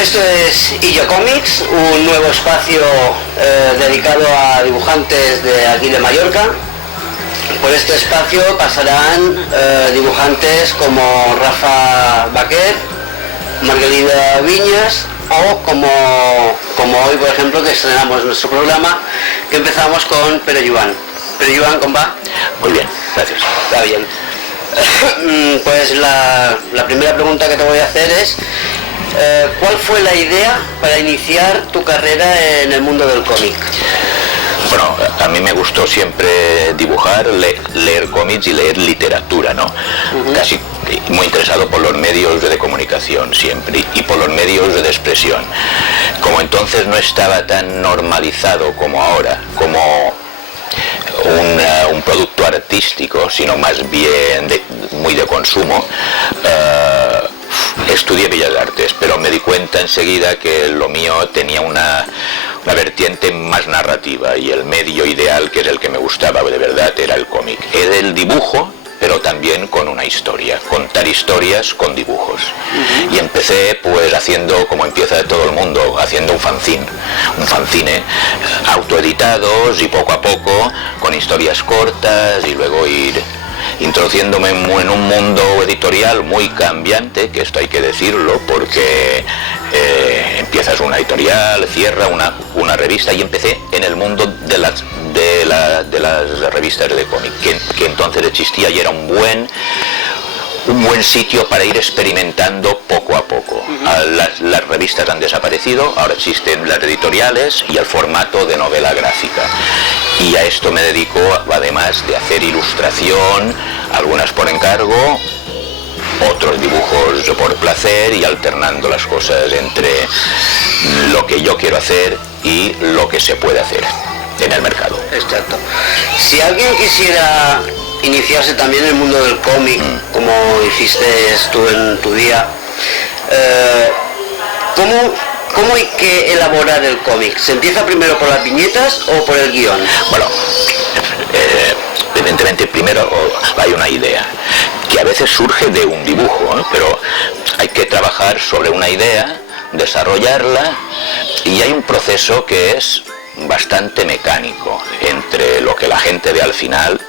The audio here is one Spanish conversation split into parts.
Esto es Illo Comics, un nuevo espacio dedicado a dibujantes de aquí de Mallorca. Por este espacio pasarán dibujantes como Rafa Baquer, Margarida Viñas o como hoy, por ejemplo, que estrenamos nuestro programa, que empezamos con Pere Joan. Pere Joan, ¿cómo va? Muy bien, gracias. Está bien. Pues la primera pregunta que te voy a hacer es ¿cuál fue la idea para iniciar tu carrera en el mundo del cómic? Bueno, a mí me gustó siempre dibujar, leer cómics y leer literatura, ¿no? Casi muy interesado por los medios de comunicación siempre y por los medios de expresión. Como entonces no estaba tan normalizado como ahora, como un producto artístico, sino más bien muy de consumo, estudié Bellas Artes, pero me di cuenta enseguida que lo mío tenía una vertiente más narrativa y el medio ideal, que es el que me gustaba de verdad, era el cómic. Era el dibujo, pero también con una historia, contar historias con dibujos. Y empecé pues haciendo, como empieza todo el mundo, haciendo un fanzine autoeditados y poco a poco con historias cortas y luego ir introduciéndome en un mundo editorial muy cambiante, que esto hay que decirlo, porque empiezas una editorial, cierra una revista, y empecé en el mundo de las revistas de cómic, que entonces existía y era un buen sitio para ir experimentando poco a poco. Las revistas han desaparecido, ahora existen las editoriales y el formato de novela gráfica. Y a esto me dedico, además de hacer ilustración, algunas por encargo, otros dibujos por placer, y alternando las cosas entre lo que yo quiero hacer y lo que se puede hacer en el mercado. Exacto. Si alguien quisiera iniciarse también en el mundo del cómic, como hiciste tú en tu día, ¿cómo hay que elaborar el cómic? ¿Se empieza primero por las viñetas o por el guión? Bueno, evidentemente primero hay una idea, que a veces surge de un dibujo, ¿no? Pero hay que trabajar sobre una idea, desarrollarla, y hay un proceso que es bastante mecánico entre lo que la gente ve al final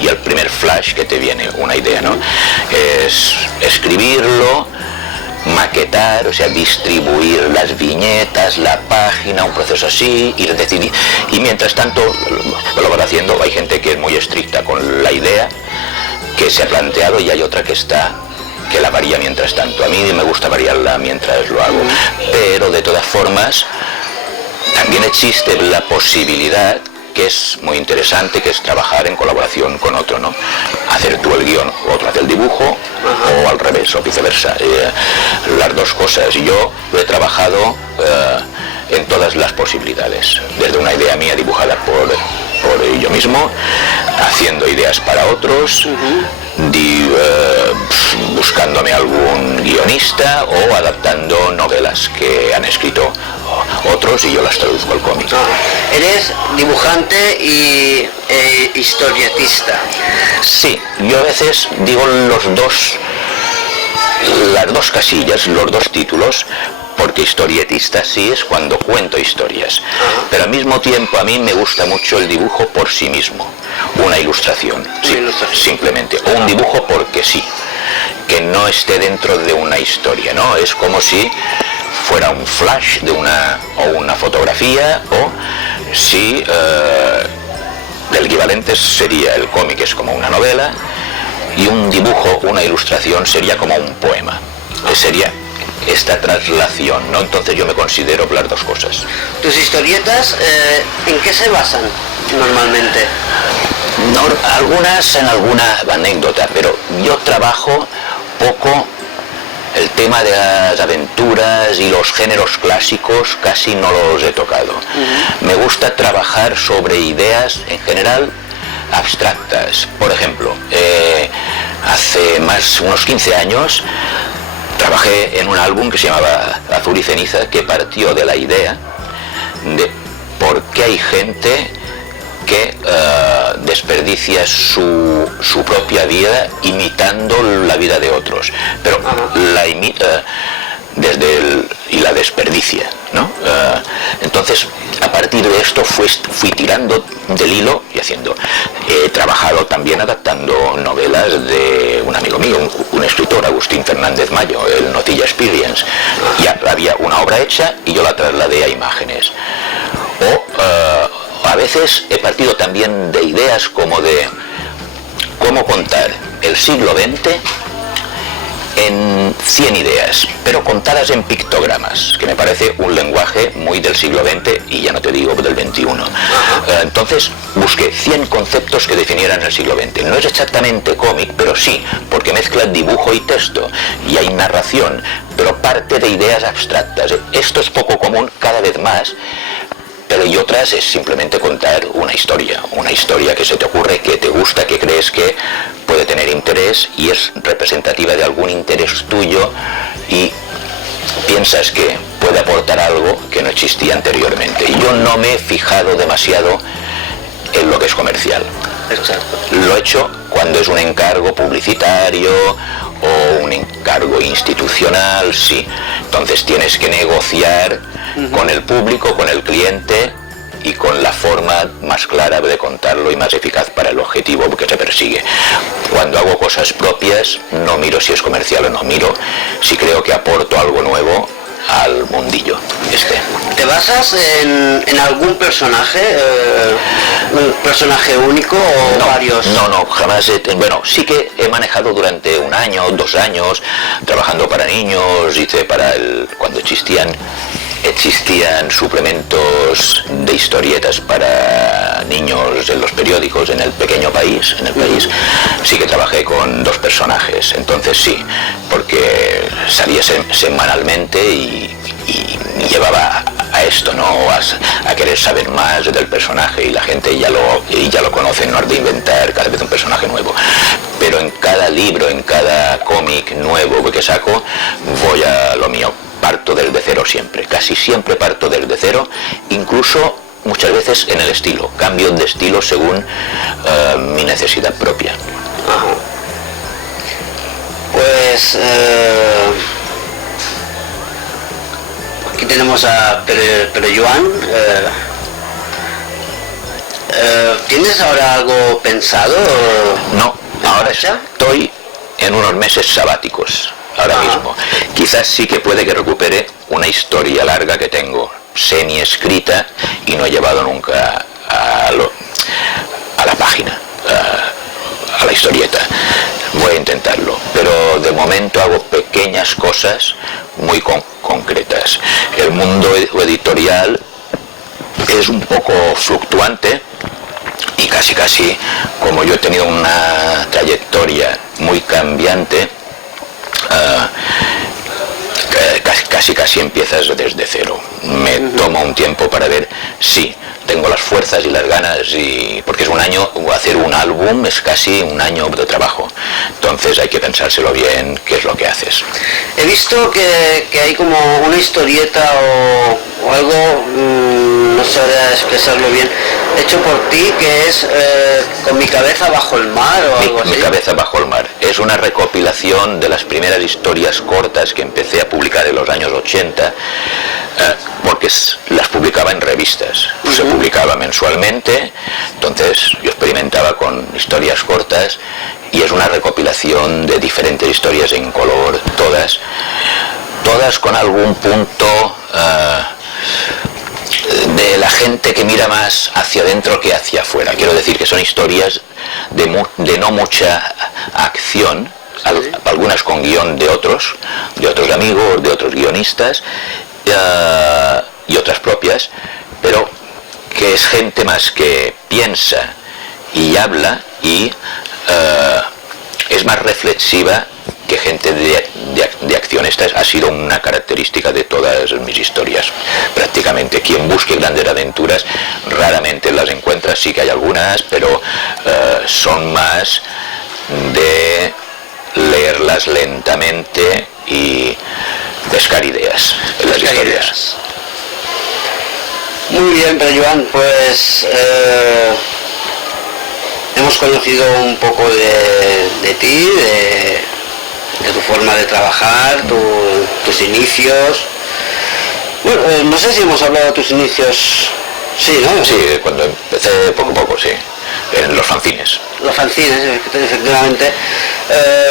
y el primer flash que te viene, una idea, ¿no? Es escribirlo, maquetar, o sea, distribuir las viñetas, la página, un proceso así, ir decidiendo, y mientras tanto lo van haciendo. Hay gente que es muy estricta con la idea que se ha planteado, y hay otra que la varía mientras tanto. A mí me gusta variarla mientras lo hago, pero de todas formas también existe la posibilidad, que es muy interesante, que es trabajar en colaboración con otro, ¿no? Hacer tú el guión, otro hace el dibujo, o al revés, o viceversa, las dos cosas. Yo lo he trabajado en todas las posibilidades, desde una idea mía dibujada por yo mismo, haciendo ideas para otros, buscándome algún guionista, o adaptando novelas que han escrito otros y yo las traduzco al cómic. Eres dibujante y historietista. Sí, yo a veces digo las dos casillas, los dos títulos, porque historietista sí es cuando cuento historias, pero al mismo tiempo a mí me gusta mucho el dibujo por sí mismo, una ilustración, simplemente, o un dibujo porque sí, que no esté dentro de una historia, ¿no? Es como si fuera un flash de una fotografía, o si el equivalente sería el cómic, es como una novela, y un dibujo, una ilustración, sería como un poema. Sería esta traslación, ¿no? Entonces yo me considero las dos cosas. ¿Tus historietas en qué se basan normalmente? Algunas en alguna anécdota, pero yo trabajo poco el tema de las aventuras, y los géneros clásicos casi no los he tocado. Me gusta trabajar sobre ideas en general abstractas. Por ejemplo, hace unos 15 años trabajé en un álbum que se llamaba Azul y Ceniza, que partió de la idea de por qué hay gente que desperdicia su propia vida imitando la vida de otros, pero la imita y la desperdicia, ¿no? Entonces, a partir de esto fui tirando del hilo y haciendo. He trabajado también adaptando novelas de un amigo mío, un escritor, Agustín Fernández Mayo, el Notilla Experience. Ya había una obra hecha y yo la trasladé a imágenes. O a veces he partido también de ideas como de cómo contar el siglo XX en 100 ideas, pero contadas en pictogramas, que me parece un lenguaje muy del siglo XX y ya no te digo del XXI. Entonces busqué 100 conceptos que definieran el siglo XX. No es exactamente cómic, pero sí, porque mezcla dibujo y texto, y hay narración, pero parte de ideas abstractas. Esto es poco común cada vez más, pero y otras es simplemente contar una historia que se te ocurre, que te gusta, que crees que puede tener interés y es representativa de algún interés tuyo y piensas que puede aportar algo que no existía anteriormente. Y yo no me he fijado demasiado en lo que es comercial. Exacto. Lo he hecho cuando es un encargo publicitario o un encargo institucional, sí. Entonces tienes que negociar con el público, con el cliente y con la forma más clara de contarlo y más eficaz para el objetivo que se persigue. Cuando hago cosas propias, no miro si es comercial o no, miro si creo que aporto algo nuevo al mundillo este. ¿Te basas en algún personaje, un personaje único o varios? No, jamás. Bueno, sí que he manejado durante 1 año, 2 años, trabajando para niños, hice cuando existían suplementos de historietas para niños en los periódicos en el pequeño país, sí que trabajé con 2 personajes, entonces sí, porque salía semanalmente y llevaba a esto, ¿no? A querer saber más del personaje, y la gente ya lo conoce, no has de inventar cada vez un personaje nuevo. Pero en cada libro, en cada cómic nuevo que saco, voy a lo mío. Parto desde cero siempre, casi siempre parto desde cero, incluso muchas veces en el estilo, cambio de estilo según mi necesidad propia. Ajá. Pues aquí tenemos a Pero Joan. ¿Tienes ahora algo pensado? No, ahora estoy en unos meses sabáticos. Ahora mismo. Quizás sí que puede que recupere una historia larga que tengo semi escrita y no he llevado nunca a la página, a la historieta. Voy a intentarlo, pero de momento hago pequeñas cosas muy concretas. El mundo editorial es un poco fluctuante y casi como yo he tenido una trayectoria muy cambiante, casi empiezas desde cero. Me toma un tiempo para ver si tengo las fuerzas y las ganas, porque es un año, hacer un álbum es casi un año de trabajo, entonces hay que pensárselo bien qué es lo que haces. He visto que hay como una historieta o algo, no sabría expresarlo bien, hecho por ti, que es Con mi cabeza bajo el mar o algo así. Mi cabeza bajo el mar. Es una recopilación de las primeras historias cortas que empecé a publicar en los años 80, porque las publicaba en revistas. Se publicaba mensualmente, entonces yo experimentaba con historias cortas y es una recopilación de diferentes historias en color, todas con algún punto de la gente que mira más hacia adentro que hacia afuera. Quiero decir que son historias de no mucha acción, algunas con guión de otros amigos, de otros guionistas, y otras propias, pero que es gente más que piensa y habla y es más reflexiva que gente de acción. Esta ha sido una característica de todas mis historias. Prácticamente quien busque grandes aventuras raramente las encuentra, sí que hay algunas, pero son más de leerlas lentamente y pescar ideas en las historias. Muy bien, pero Joan, pues hemos conocido un poco de ti, de tu forma de trabajar, tus inicios. Bueno, no sé si hemos hablado de tus inicios. Sí, ¿no? Sí, cuando empecé poco a poco, sí, en los fanzines. Los fanzines, efectivamente,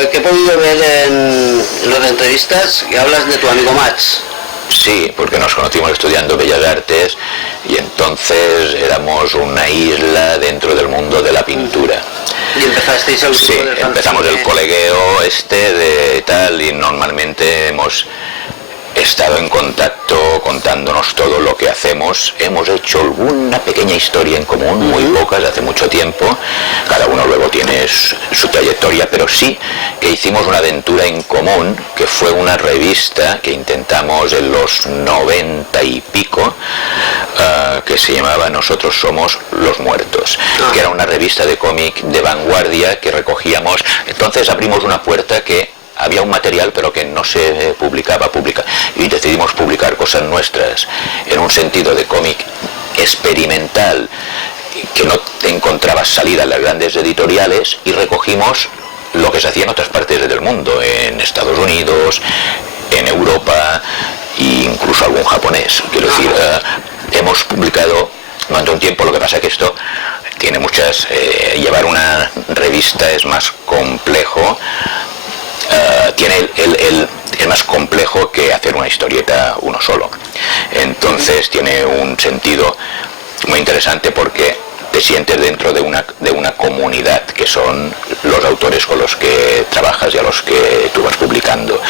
que he podido ver en las entrevistas que hablas de tu amigo Mats. Sí, porque nos conocimos estudiando Bellas Artes y entonces éramos una isla dentro del mundo de la pintura. ¿Y empezasteis el grupo Sí, del empezamos fanzine? el colegueo de tal y normalmente hemos estado en contacto contándonos todo lo que hacemos. Hemos hecho alguna pequeña historia en común, muy pocas, hace mucho tiempo. Cada uno luego tiene su trayectoria, pero sí que hicimos una aventura en común, que fue una revista que intentamos en los 90 y pico, que se llamaba Nosotros Somos los Muertos, que era una revista de cómic de vanguardia que recogíamos. Entonces abrimos una puerta que había un material pero que no se publicaba y decidimos publicar cosas nuestras en un sentido de cómic experimental que no encontraba salida en las grandes editoriales, y recogimos lo que se hacía en otras partes del mundo, en Estados Unidos, en Europa e incluso algún japonés. Quiero decir, hemos publicado durante un tiempo. Lo que pasa es que esto tiene muchas... llevar una revista es más complejo. Tiene es más complejo que hacer una historieta uno solo. Entonces tiene un sentido muy interesante porque te sientes dentro de una comunidad que son los autores con los que trabajas y a los que tú vas publicando.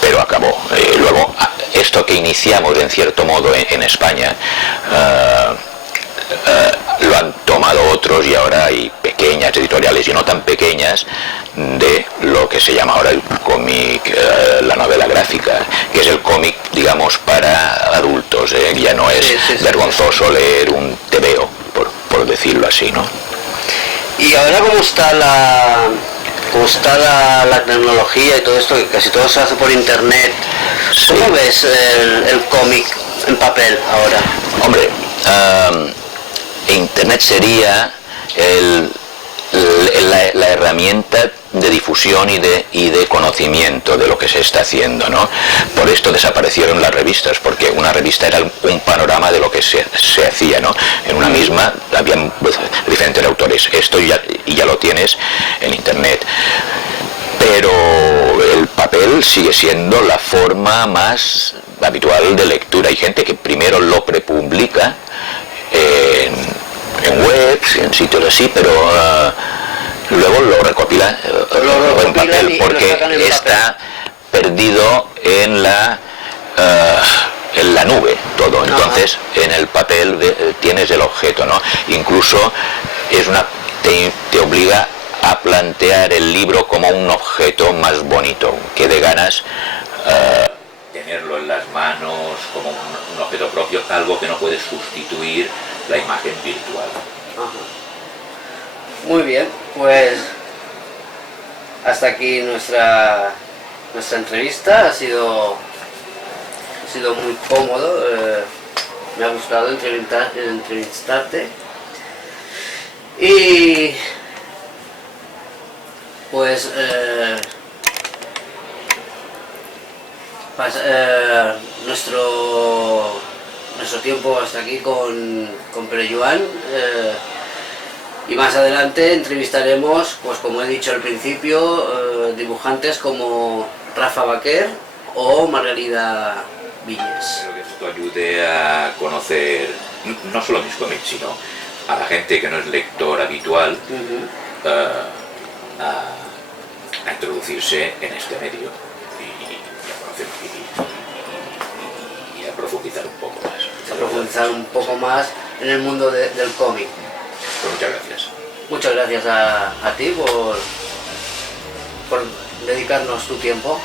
Pero acabó. Luego, esto que iniciamos en cierto modo en España, lo han tomado otros y ahora hay pequeñas editoriales y no tan pequeñas de lo que se llama ahora el cómic, la novela gráfica, que es el cómic, digamos, para adultos, ya no es vergonzoso leer un tebeo, por decirlo así, ¿no? Y ahora cómo está la tecnología y todo esto, que casi todo se hace por internet. ¿Cómo ves el cómic en papel ahora? Hombre, internet sería la herramienta de difusión y de conocimiento de lo que se está haciendo, ¿no? Por esto desaparecieron las revistas, porque una revista era un panorama de lo que se hacía, ¿no? En una misma habían diferentes autores. Esto ya lo tienes en internet. Pero el papel sigue siendo la forma más habitual de lectura. Hay gente que primero lo prepublica en webs, en sitios así, pero luego lo recopila en papel, porque está perdido en la nube todo. Entonces en el papel tienes el objeto, ¿no? Incluso te obliga a plantear el libro como un objeto más bonito, que de ganas tenerlo en las manos como un objeto propio, algo que no puedes sustituir la imagen virtual. Muy bien, pues hasta aquí nuestra entrevista. Ha sido muy cómodo, me ha gustado entrevistarte, y pues nuestro tiempo hasta aquí con Pere Joan, y más adelante entrevistaremos, pues como he dicho al principio, dibujantes como Rafa Baquer o Margarida Viñes. Espero que esto ayude a conocer no solo mis cómics, sino a la gente que no es lector habitual, a introducirse en este medio y a conocer y a profundizar un poco más. A profundizar un poco más en el mundo del cómic. Pues muchas gracias. Muchas gracias a ti por dedicarnos tu tiempo.